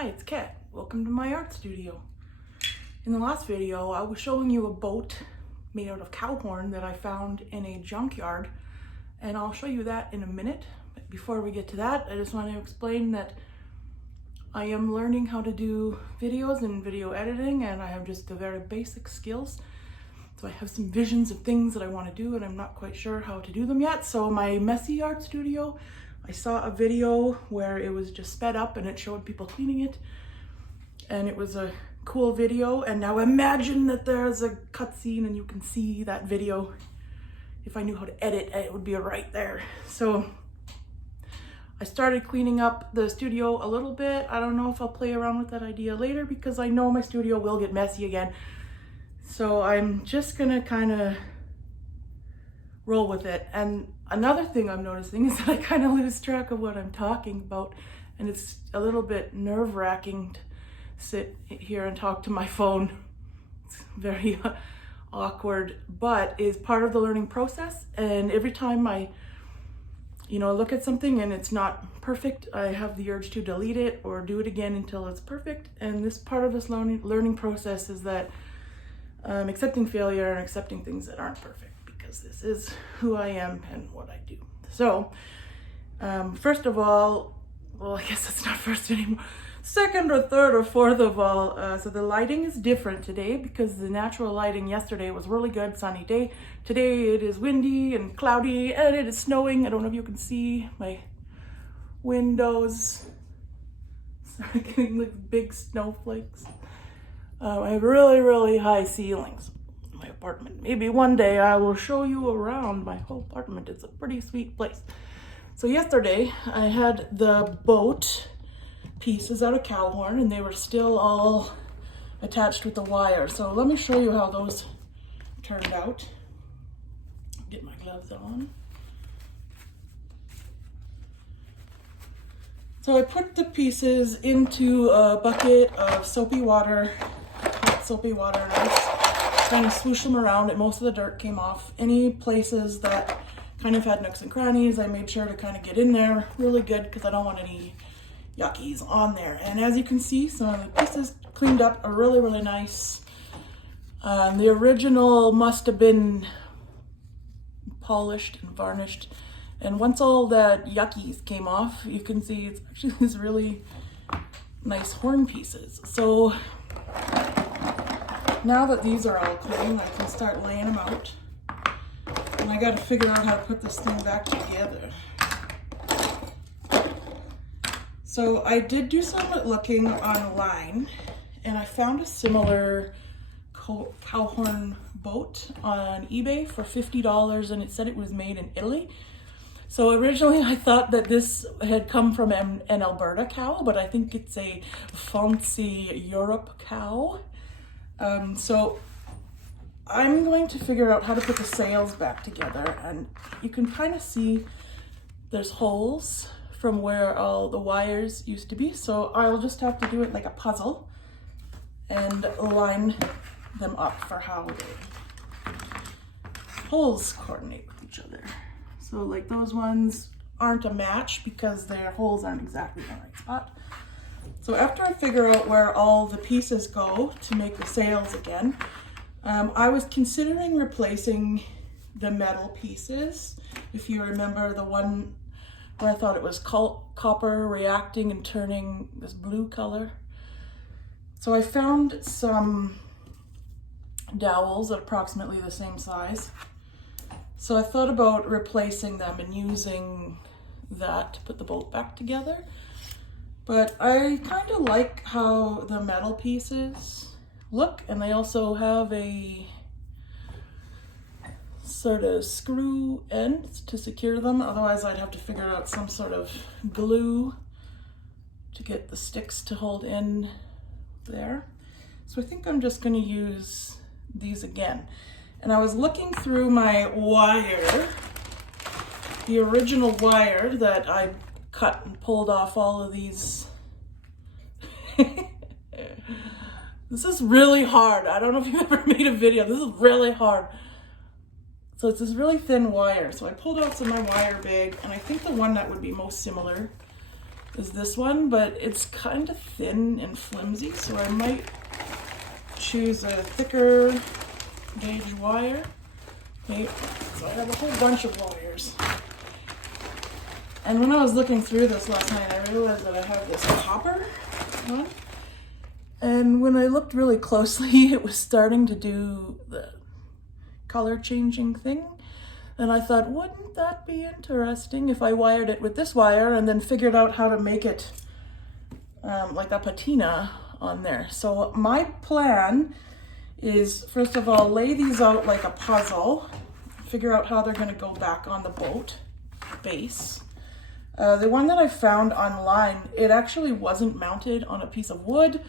Hi, it's Kat. Welcome to my art studio. In the last video, I was showing you a boat made out of cow horn that I found in a junkyard, and I'll show you that in a minute. But before we get to that, I just want to explain that I am learning how to do videos and video editing, and I have just the very basic skills. So I have some visions of things that I want to do, and I'm not quite sure how to do them yet. So my messy art studio, I saw a video where it was just sped up and it showed people cleaning it, and it was a cool video. And now imagine that there's a cutscene and you can see that video. If I knew how to edit, it would be right there. So I started cleaning up the studio a little bit. I don't know if I'll play around with that idea later because I know my studio will get messy again. So I'm just gonna kind of roll with it. And another thing I'm noticing is that I kind of lose track of what I'm talking about, and it's a little bit nerve-wracking to sit here and talk to my phone. It's very awkward, but is part of the learning process. And every time I look at something and it's not perfect, I have the urge to delete it or do it again until it's perfect. And this part of this learning process is that accepting failure and accepting things that aren't perfect, because this is who I am and what I do. So first of all, well, I guess it's not first anymore, second or third or fourth of all, so the lighting is different today because the natural lighting yesterday was really good, sunny day. Today it is windy and cloudy and it is snowing. I don't know if you can see my windows. Sorry, getting like big snowflakes. I have really high ceilings in my apartment. Maybe one day I will show you around my whole apartment. It's a pretty sweet place. So yesterday I had the boat pieces out of cow horn and they were still all attached with the wire. So let me show you how those turned out. Get my gloves on. So I put the pieces into a bucket of soapy water, and I just kind of swoosh them around, and most of the dirt came off. Any places that kind of had nooks and crannies, I made sure to kind of get in there really good because I don't want any yuckies on there. And as you can see, some of the pieces cleaned up are really nice. The original must have been polished and varnished, and once all that yuckies came off, you can see it's actually these really nice horn pieces. So now that these are all clean, I can start laying them out. And I got to figure out how to put this thing back together. So I did do some looking online, and I found a similar cow horn boat on eBay for $50, and it said it was made in Italy. So originally I thought that this had come from an Alberta cow, but I think it's a fancy Europe cow. So I'm going to figure out how to put the sails back together, and you can kind of see there's holes from where all the wires used to be. So I'll just have to do it like a puzzle and line them up for how the holes coordinate with each other. So like those ones aren't a match because their holes aren't exactly in the right spot. So after I figure out where all the pieces go to make the sails again, I was considering replacing the metal pieces. If you remember the one where I thought it was copper reacting and turning this blue color. So I found some dowels at approximately the same size. So I thought about replacing them and using that to put the boat back together. But I kind of like how the metal pieces look, and they also have a sort of screw end to secure them. Otherwise I'd have to figure out some sort of glue to get the sticks to hold in there. So I think I'm just going to use these again. And I was looking through my wire, the original wire that I cut and pulled off all of these. This is really hard. I don't know if you've ever made a video. This is really hard. So it's this really thin wire. So I pulled out some of my wire bag, and I think the one that would be most similar is this one, but it's kind of thin and flimsy, so I might choose a thicker gauge wire. Okay, so I have a whole bunch of wires. And when I was looking through this last night, I realized that I have this copper one. And when I looked really closely, it was starting to do the color changing thing. And I thought, wouldn't that be interesting if I wired it with this wire and then figured out how to make it like that patina on there. So my plan is, first of all, lay these out like a puzzle, figure out how they're going to go back on the boat base. The one that I found online, it actually wasn't mounted on a piece of wood.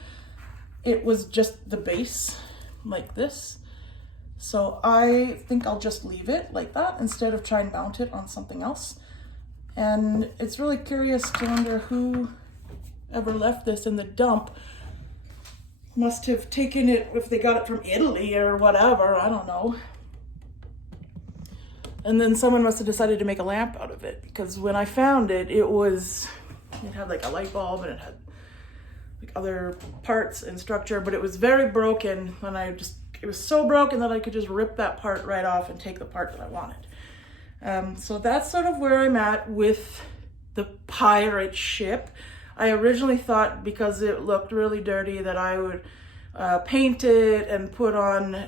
It was just the base like this. So I think I'll just leave it like that instead of try and mount it on something else. And it's really curious to wonder who ever left this in the dump. Must have taken it, if they got it from Italy or whatever, I don't know. And then someone must have decided to make a lamp out of it, because when I found it, it had like a light bulb and it had like other parts and structure, but it was very broken. And it was so broken that I could just rip that part right off and take the part that I wanted. So that's sort of where I'm at with the pirate ship. I originally thought, because it looked really dirty, that I would paint it and put on,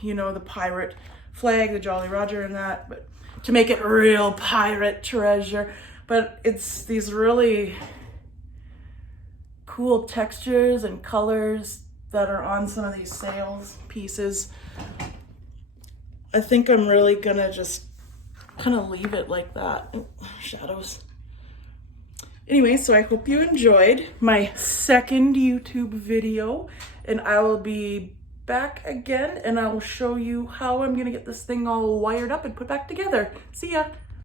you know, the pirate flag, the Jolly Roger and that, but to make it real pirate treasure. But it's these really cool textures and colors that are on some of these sails pieces. I think I'm really gonna just kind of leave it like that. Shadows. Anyway, so I hope you enjoyed my second YouTube video, and I will be back again and I will show you how I'm gonna get this thing all wired up and put back together. See ya.